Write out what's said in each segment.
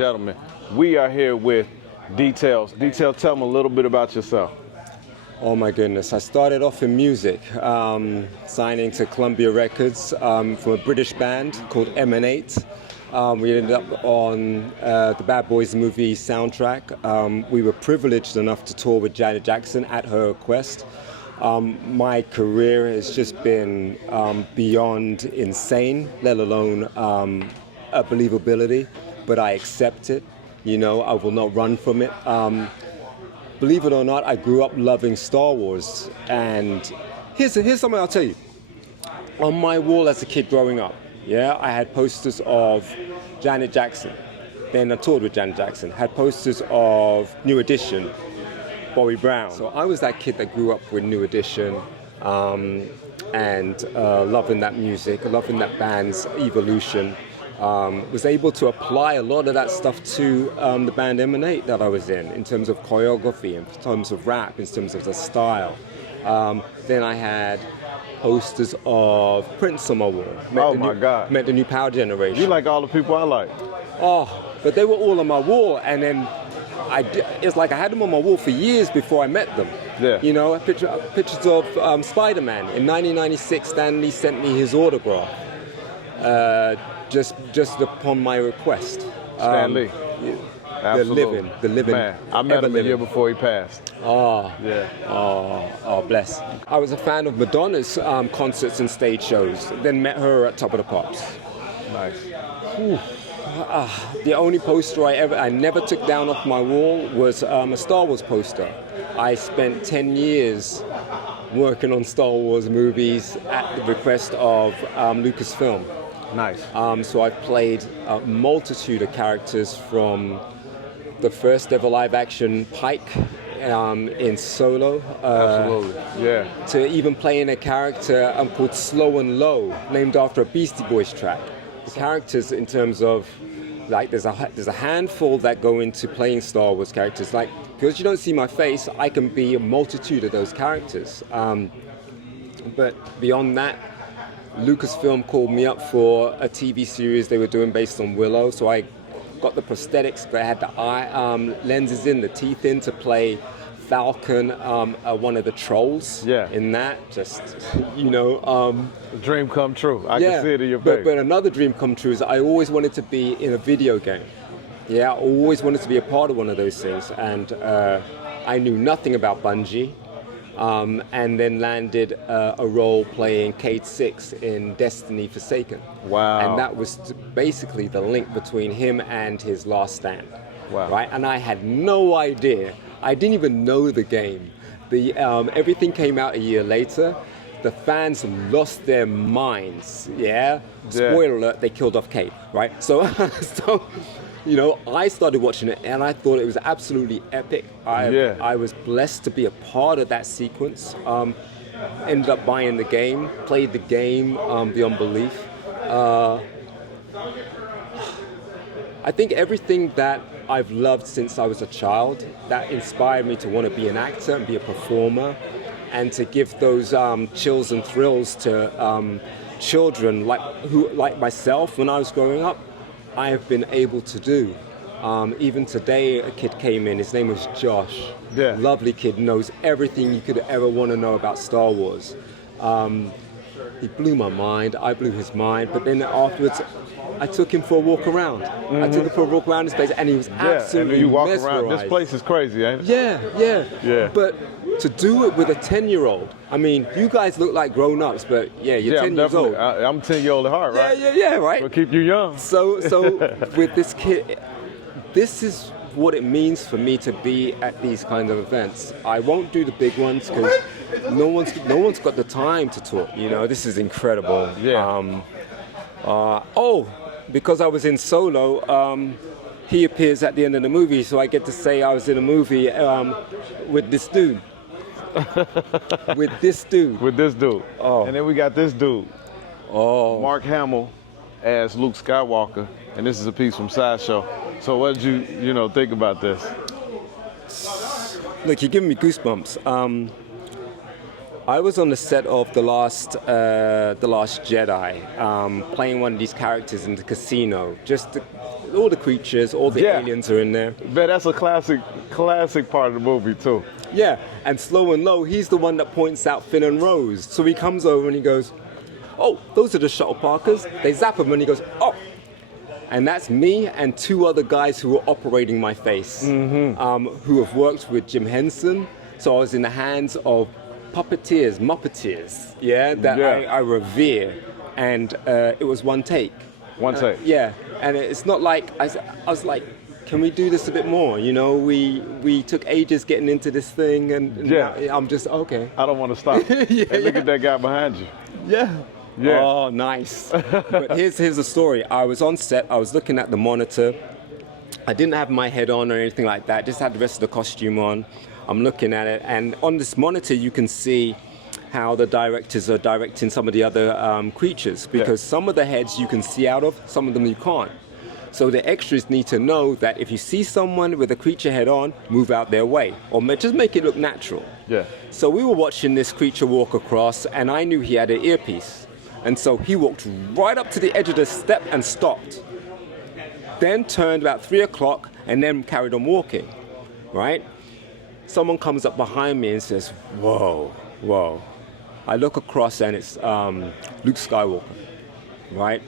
gentlemen, we are here with Dee Tails. Dee Tails, tell them a little bit about yourself. Oh my goodness, I started off in music, signing to Columbia Records from a British band called Emanate. We ended up on the Bad Boys movie soundtrack. We were privileged enough to tour with Janet Jackson at her request. My career has just been beyond insane, let alone a believability, but I accept it. You know, I will not run from it. Believe it or not, I grew up loving Star Wars, and here's something I'll tell you. On my wall as a kid growing up, yeah, I had posters of Janet Jackson. Then I toured with Janet Jackson. Had posters of New Edition, Bobby Brown. So I was that kid that grew up with New Edition, and loving that music, loving that band's evolution. Was able to apply a lot of that stuff to the band Emanate that I was in terms of choreography, in terms of rap, in terms of the style. Then I had posters of Prince on my wall. God. Met the new Power Generation. You like all the people I like. Oh, but they were all on my wall, and then it's like I had them on my wall for years before I met them. Yeah. You know, pictures of Spider-Man. In 1996, Stan Lee sent me his autograph. Just upon my request. Stan Lee. Absolutely. The living. Man, I met him a year before he passed. Oh. Yeah. Oh, bless. I was a fan of Madonna's concerts and stage shows, then met her at Top of the Pops. Nice. The only poster I never took down off my wall was a Star Wars poster. I spent 10 years working on Star Wars movies at the request of Lucasfilm. Nice. So I've played a multitude of characters from the first ever live-action Pike in Solo. Absolutely, yeah. To even playing a character called Slowen Lo, named after a Beastie Boys track. The characters in terms of, like, there's a handful that go into playing Star Wars characters. Like, because you don't see my face, I can be a multitude of those characters. But beyond that, Lucasfilm called me up for a TV series they were doing based on Willow, so I got the prosthetics, but I had the eye lenses in, the teeth in to play Falcon, one of the trolls. Yeah. In that, just, you know. Dream come true. I can see it in your face. But another dream come true is I always wanted to be in a video game. Yeah, I always wanted to be a part of one of those things, and I knew nothing about Bungie. And then landed a role playing Cade 6 in Destiny Forsaken. Wow. And that was basically the link between him and his Last Stand. Wow. Right? And I had no idea. I didn't even know the game. Everything came out a year later. The fans lost their minds, yeah? Spoiler alert, they killed off Cade, right? So, you know, I started watching it and I thought it was absolutely epic. I was blessed to be a part of that sequence. Ended up buying the game, played the game beyond belief. I think everything that I've loved since I was a child, that inspired me to want to be an actor and be a performer, and to give those chills and thrills to children like myself when I was growing up. I have been able to do. Even today, a kid came in, his name was Josh. Yeah. Lovely kid, knows everything you could ever want to know about Star Wars. He blew my mind, I blew his mind, but then afterwards, I took him for a walk around. I took him for a walk around this place, and he was absolutely and you walk mesmerized. around. This place is crazy, ain't it? Yeah. But to do it with a 10-year-old, I mean, you guys look like grown-ups, but yeah, you're 10 years old. I'm a 10-year-old at heart, right? Yeah, right. We'll keep you young. So with this kid, this is what it means for me to be at these kind of events. I won't do the big ones because no one's got the time to talk. You know, this is incredible. Yeah. Because I was in Solo, he appears at the end of the movie, so I get to say I was in a movie with this dude. With this dude. Oh. And then we got this dude. Oh. Mark Hamill as Luke Skywalker, and this is a piece from Sideshow. So what did you think about this? Look, you're giving me goosebumps. I was on the set of The Last Jedi, playing one of these characters in the casino. Just all the creatures, all the aliens are in there. Man, that's a classic part of the movie too. Yeah, and Slowen Lo, he's the one that points out Finn and Rose. So he comes over and he goes, oh, those are the shuttle parkers. They zap him and he goes, oh. And that's me and 2 other guys who were operating my face, who have worked with Jim Henson. So I was in the hands of puppeteers, muppeteers, that I revere. And it was one take. One take. Yeah, and it's not like, I was like, can we do this a bit more? You know, we took ages getting into this thing, and now I'm just, okay. I don't want to stop. Hey, look at that guy behind you. Yeah. Oh, nice. But here's the story. I was on set, I was looking at the monitor. I didn't have my head on or anything like that, just had the rest of the costume on. I'm looking at it, and on this monitor you can see how the directors are directing some of the other creatures, because some of the heads you can see out of, some of them you can't. So the extras need to know that if you see someone with a creature head on, move out their way, or just make it look natural. Yeah. So we were watching this creature walk across, and I knew he had an earpiece. And so he walked right up to the edge of the step and stopped. Then turned about 3 o'clock and then carried on walking, right? Someone comes up behind me and says, whoa, whoa. I look across and it's Luke Skywalker, right?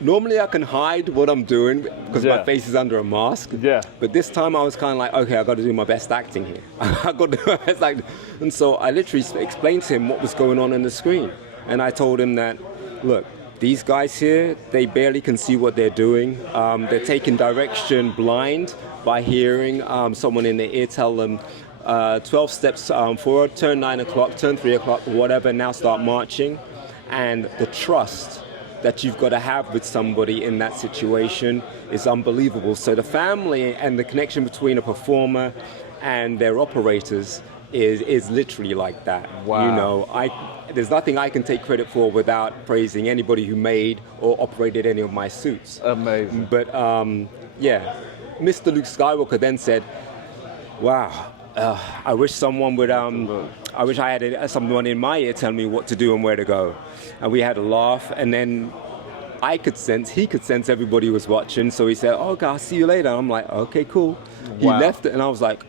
Normally I can hide what I'm doing because my face is under a mask. Yeah. But this time I was kind of like, okay, I got to do my best acting here. I got to do my best acting. And so I literally explained to him what was going on the screen. And I told him that, look, these guys here, they barely can see what they're doing. They're taking direction blind by hearing someone in their ear tell them 12 steps forward, turn 9 o'clock, turn 3 o'clock, whatever, now start marching. And the trust that you've got to have with somebody in that situation is unbelievable. So the family and the connection between a performer and their operators is literally like that. Wow. You know, there's nothing I can take credit for without praising anybody who made or operated any of my suits. Amazing. But yeah, Mr. Luke Skywalker then said, wow, I wish someone would, I wish I had someone in my ear telling me what to do and where to go. And we had a laugh, and then he could sense everybody was watching, so he said, oh, okay, I'll see you later. I'm like, okay, cool. He left it, and I was like,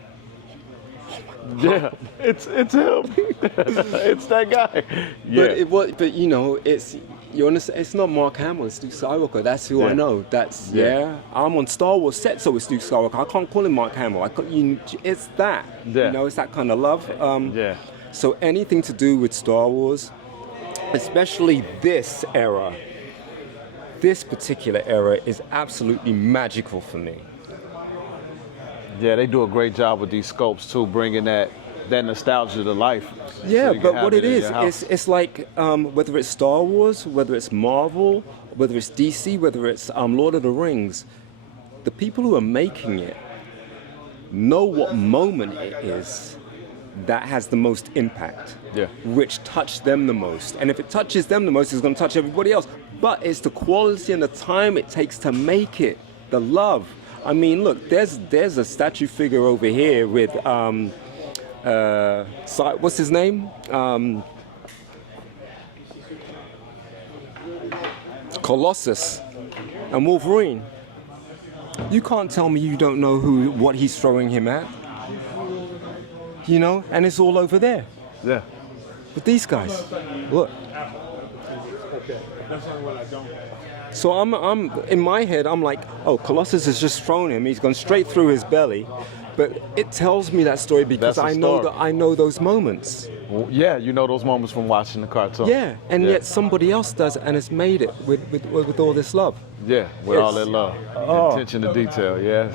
yeah, it's him. It's that guy. Yeah. But you know, it's not Mark Hamill, it's Luke Skywalker. That's who I know. I'm on Star Wars set, so it's Luke Skywalker. I can't call him Mark Hamill. It's that. Yeah. You know, it's that kind of love. So anything to do with Star Wars, especially this era, this particular era is absolutely magical for me. Yeah, they do a great job with these sculpts too, bringing that nostalgia to life. Yeah, so but what it is, it's like whether it's Star Wars, whether it's Marvel, whether it's DC, whether it's Lord of the Rings, the people who are making it know what moment it is that has the most impact, which touched them the most. And if it touches them the most, it's going to touch everybody else. But it's the quality and the time it takes to make it, the love. I mean, look, there's a statue figure over here with, what's his name? Colossus and Wolverine. You can't tell me you don't know what he's throwing him at. You know, and it's all over there. Yeah. But these guys, look. So I'm in my head, I'm like, oh, Colossus has just thrown him. He's gone straight through his belly. But it tells me that story because I know those moments. Well, yeah, you know those moments from watching the cartoon. Yeah, and yet somebody else does it and has made it with all this love. Yeah, with all that love, attention to detail. Yeah,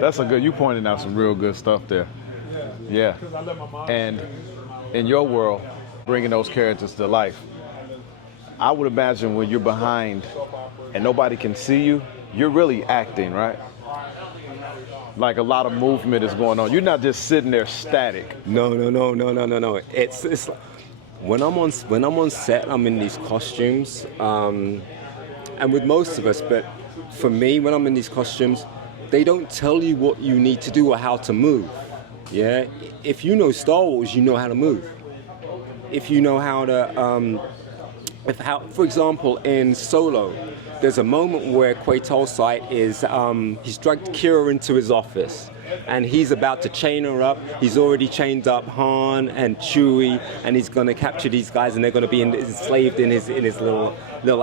that's you pointed out some real good stuff there. Yeah, and in your world, bringing those characters to life, I would imagine when you're behind and nobody can see you, you're really acting, right? Like a lot of movement is going on. You're not just sitting there static. No. It's when I'm on set, I'm in these costumes, and with most of us. But for me, when I'm in these costumes, they don't tell you what you need to do or how to move. Yeah, if you know Star Wars, you know how to move. If you know how to for example, in Solo, there's a moment where Quay Tolsite is, he's dragged Kira into his office, and he's about to chain her up. He's already chained up Han and Chewie, and he's going to capture these guys, and they're going to be enslaved in his little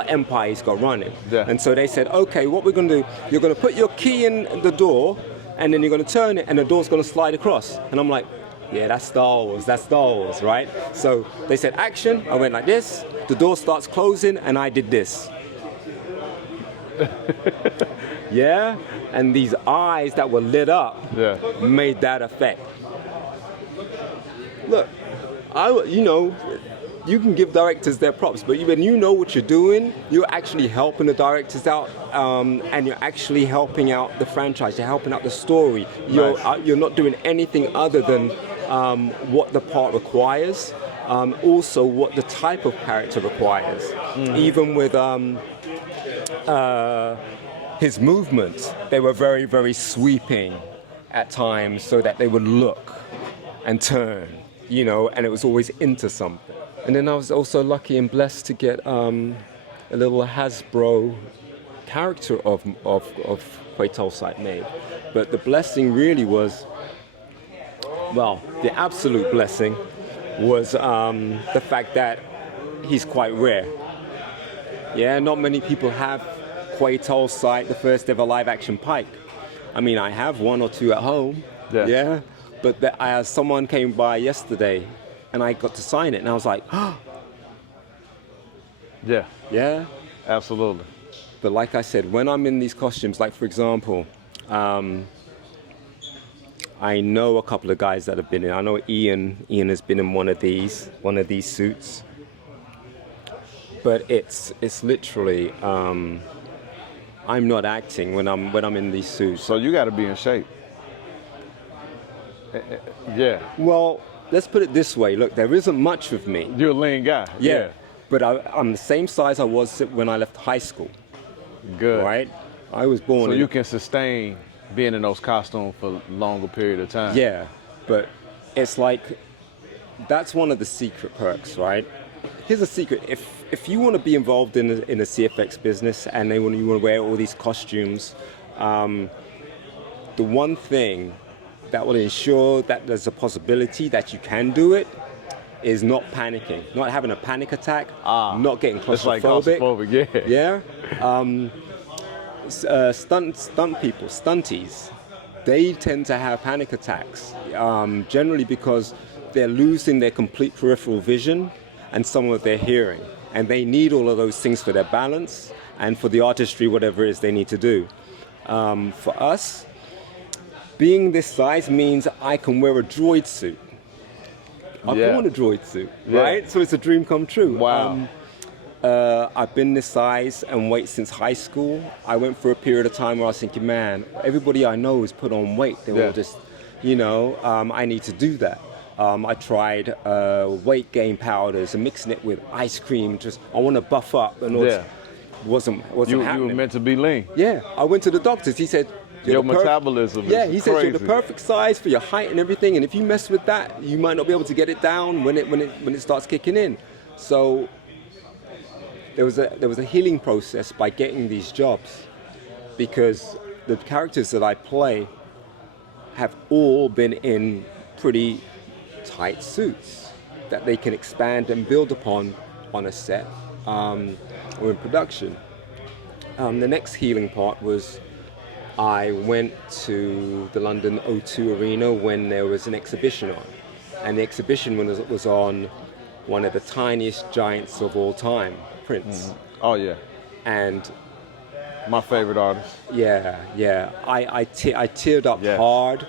empire he's got running. Yeah. And so they said, okay, what we're going to do, you're going to put your key in the door, and then you're going to turn it, and the door's going to slide across. And I'm like, yeah, that's Star Wars, right? So they said action, I went like this, the door starts closing, and I did this. Yeah, and these eyes that were lit up made that effect. Look, you can give directors their props, but when you know what you're doing, you're actually helping the directors out, and you're actually helping out the franchise, you're helping out the story. You're not doing anything other than what the part requires, also what the type of character requires. Even with his movements, they were very, very sweeping at times so that they would look and turn, and it was always into something. And then I was also lucky and blessed to get a little Hasbro character of Quay Tolsite made. But the blessing really was, well, the absolute blessing was the fact that he's quite rare. Yeah, not many people have Quay Tolsite, the first ever live-action Pike. I mean, I have one or two at home, but someone came by yesterday and I got to sign it, and I was like, oh. Yeah? Absolutely. But like I said, when I'm in these costumes, like for example, I know a couple of guys that have been in. I know Ian has been in one of these suits. But it's literally, I'm not acting when I'm in these suits. So you got to be in shape. Yeah. Well, let's put it this way. Look, there isn't much of me. You're a lean guy. Yeah. But I'm the same size I was when I left high school. Good. Right? I was born. So you can sustain being in those costumes for a longer period of time. Yeah. But it's like, that's one of the secret perks, right? Here's a secret. If you want to be involved in the CFX business and you want to wear all these costumes, the one thing that will ensure that there's a possibility that you can do it is not panicking, not having a panic attack, not getting claustrophobic. It's like claustrophobic, yeah. Stunt people, stunties, they tend to have panic attacks, generally because they're losing their complete peripheral vision and some of their hearing. And they need all of those things for their balance and for the artistry, whatever it is they need to do. For us, being this size means I can wear a droid suit. I born a droid suit, right? So it's a dream come true. Wow. I've been this size and weight since high school. I went for a period of time where I was thinking, man, everybody I know has put on weight. They all just, I need to do that. I tried weight gain powders and mixing it with ice cream. Just, I want to buff up, and wasn't happening. You were meant to be lean. Yeah, I went to the doctors. He said, your metabolism is he said you're the perfect size for your height and everything, and if you mess with that, you might not be able to get it down when it starts kicking in. So there was a healing process by getting these jobs, because the characters that I play have all been in pretty tight suits that they can expand and build upon on a set or in production. The next healing part was I went to the London O2 Arena when there was an exhibition on, and the exhibition was on one of the tiniest giants of all time, Prince. Mm-hmm. Oh yeah. And my favorite artist. Yeah. I teared up hard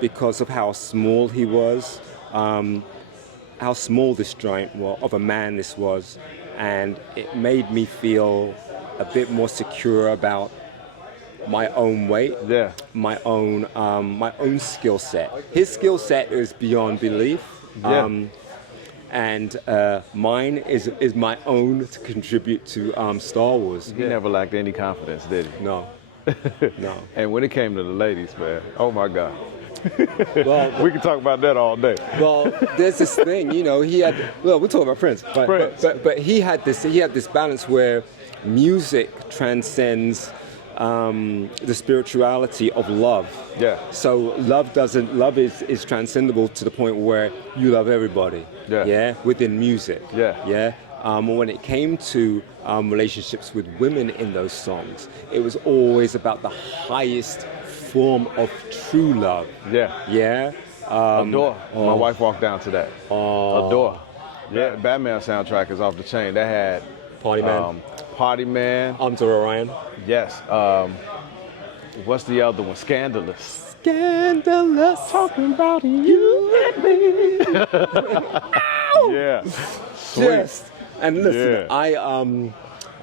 because of how small he was, how small this giant of a man this was, and it made me feel a bit more secure about my own weight, my own skill set. His skill set is beyond belief, and mine is my own to contribute to Star Wars. He never lacked any confidence, did he? No, no. And when it came to the ladies, man, oh my God. Well, We can talk about that all day. well, there's this thing, you know. We're talking about friends, but he had this balance where music transcends the spirituality of love. Yeah. So love is transcendable to the point where you love everybody. Yeah. Yeah. Within music. Yeah. Yeah. When it came to relationships with women in those songs, it was always about the highest form of true love. Yeah. Yeah. Adore. My wife walked down to that. Adore. Yeah. Batman soundtrack is off the chain. That had Party Man. Party Man. Arms of Orion. Yes. What's the other one? Scandalous. Scandalous. Talking about you and me. Yeah. Sweet. Yes. And listen, Yeah.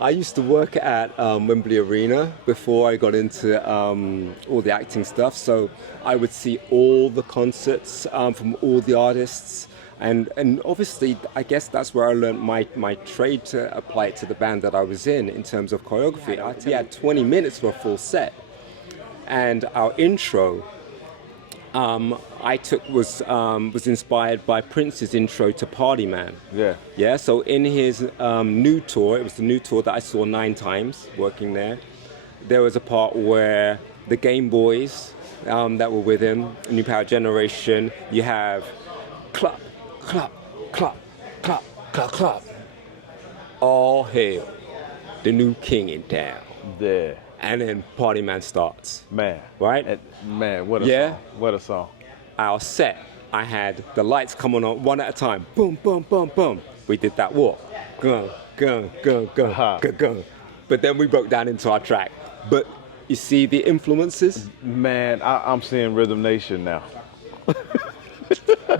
I used to work at Wembley Arena before I got into all the acting stuff. So I would see all the concerts from all the artists. And obviously, I guess that's where I learned my trade to apply it to the band that I was in terms of choreography. We had 20 minutes for a full set. And our intro, I took was inspired by Prince's intro to Party Man. Yeah. Yeah. So in his new tour, it was the new tour that I saw 9 times working there. There was a part where the Game Boys that were with him, New Power Generation. You have clap, clap, clap, clap, clap, clap. All hail the new king in town. Yeah. And then Party Man starts. Man. Right? Man, what a Yeah. song. What a song. Our set, I had the lights coming on one at a time. Boom, boom, boom, boom. We did that walk. Gung, gung, gung, gung, Uh-huh. gung, gung. But then we broke down into our track. But you see the influences? Man, I'm seeing Rhythm Nation now.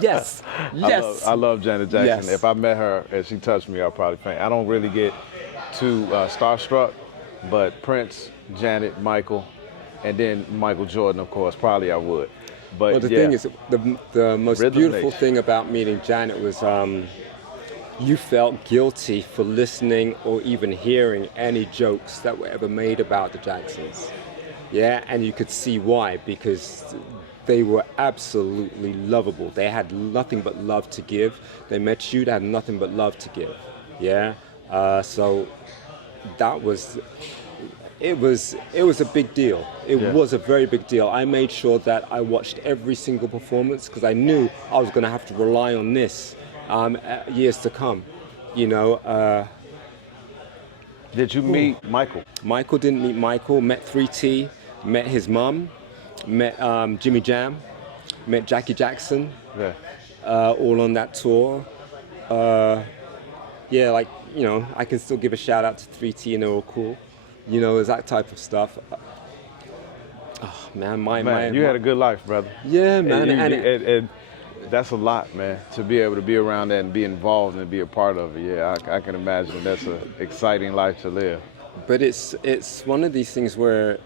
Yes. Yes. I love Janet Jackson. Yes. If I met her and she touched me, I'd probably faint. I don't really get too starstruck, but Prince, Janet, Michael, and then Michael Jordan, of course, probably I would. But Well, the yeah, thing is, the most Rhythm beautiful Nation. thing about meeting Janet was you felt guilty for listening or even hearing any jokes that were ever made about the Jacksons. Yeah, and you could see why, because they were absolutely lovable. They had nothing but love to give. They met you, they had nothing but love to give. Yeah, so that was. It was a big deal. It Yeah. was a very big deal. I made sure that I watched every single performance because I knew I was going to have to rely on this years to come. You know. Did you meet Michael? Michael didn't meet Michael. Met 3T. Met his mum. Met Jimmy Jam. Met Jackie Jackson. Yeah. All on that tour. Yeah, like, you know, I can still give a shout out to 3T and they're all cool. You know, it's that type of stuff. Oh, man, You had a good life, brother. Yeah, man. And that's a lot, man, to be able to be around that and be involved and be a part of it. Yeah, I can imagine that's an exciting life to live. But it's one of these things where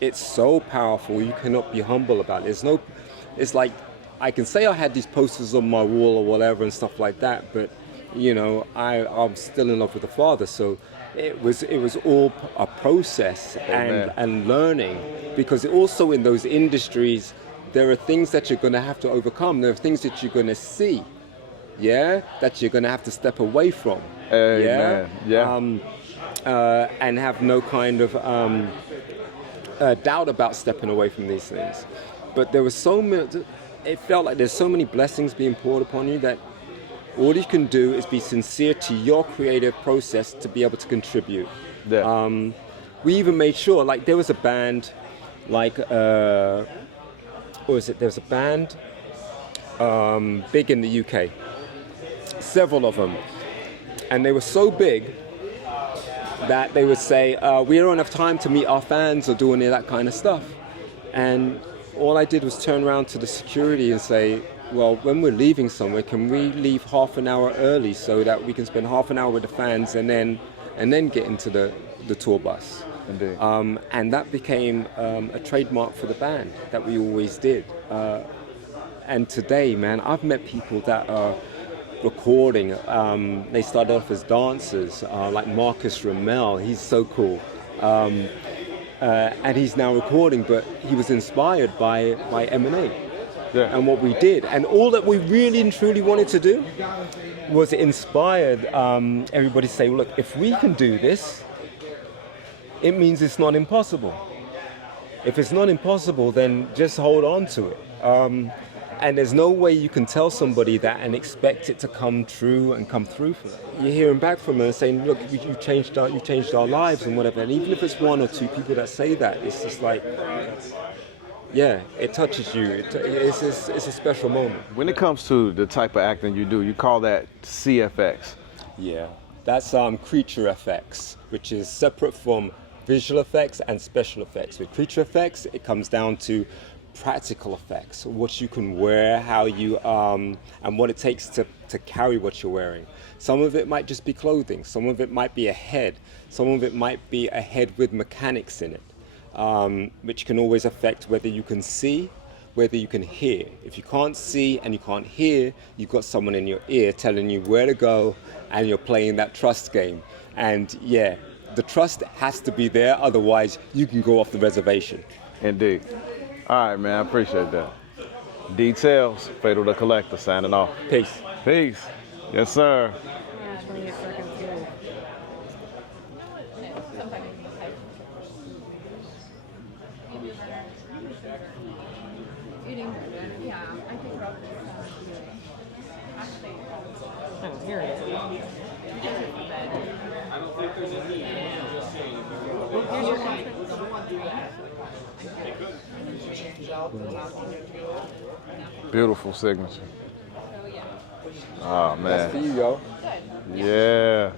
it's so powerful, you cannot be humble about it. It's like, I can say I had these posters on my wall or whatever and stuff like that, but, you know, I'm still in love with the Father, so it was all a process and learning, because also in those industries there are things that you're going to have to overcome. There are things that you're going to see, yeah, that you're going to have to step away from, Man. Yeah. and have no kind of doubt about stepping away from these things. But there was so much. It felt like there's so many blessings being poured upon you that all you can do is be sincere to your creative process to be able to contribute. Yeah. We even made sure, like, there was a band, like, what was it? There was a band big in the UK, several of them, and they were so big that they would say, we don't have time to meet our fans or do any of that kind of stuff. And all I did was turn around to the security and say, well, when we're leaving somewhere, can we leave half an hour early so that we can spend half an hour with the fans and then get into the tour bus? Indeed. And that became a trademark for the band that we always did. And today, man, I've met people that are recording. They started off as dancers, like Marcus Ramel. He's so cool. and he's now recording, but he was inspired by M&A and what we did. And all that we really and truly wanted to do was it inspired everybody to say, well, look, if we can do this, it means it's not impossible. If it's not impossible, then just hold on to it. And there's no way you can tell somebody that and expect it to come true and come through for them. You're hearing back from them saying, look, you changed our lives and whatever. And even if it's one or two people that say that, it's just like, yeah, it touches you. It's a special moment. When it comes to the type of acting you do, you call that CFX. Yeah, that's creature effects, which is separate from visual effects and special effects. With creature effects, it comes down to practical effects, what you can wear, how you and what it takes to carry what you're wearing. Some of it might just be clothing, some of it might be a head, some of it might be a head with mechanics in it, which can always affect whether you can see, whether you can hear. If you can't see and you can't hear, you've got someone in your ear telling you where to go, and you're playing that trust game. And yeah, the trust has to be there, otherwise you can go off the reservation. Indeed. All right, man, I appreciate that. Dee Tails, Fatal the Collector, signing off. Peace. Peace. Yes, sir. Here it is. Here's your contract. Beautiful signature. Oh, man. That's for you, yo. Yeah.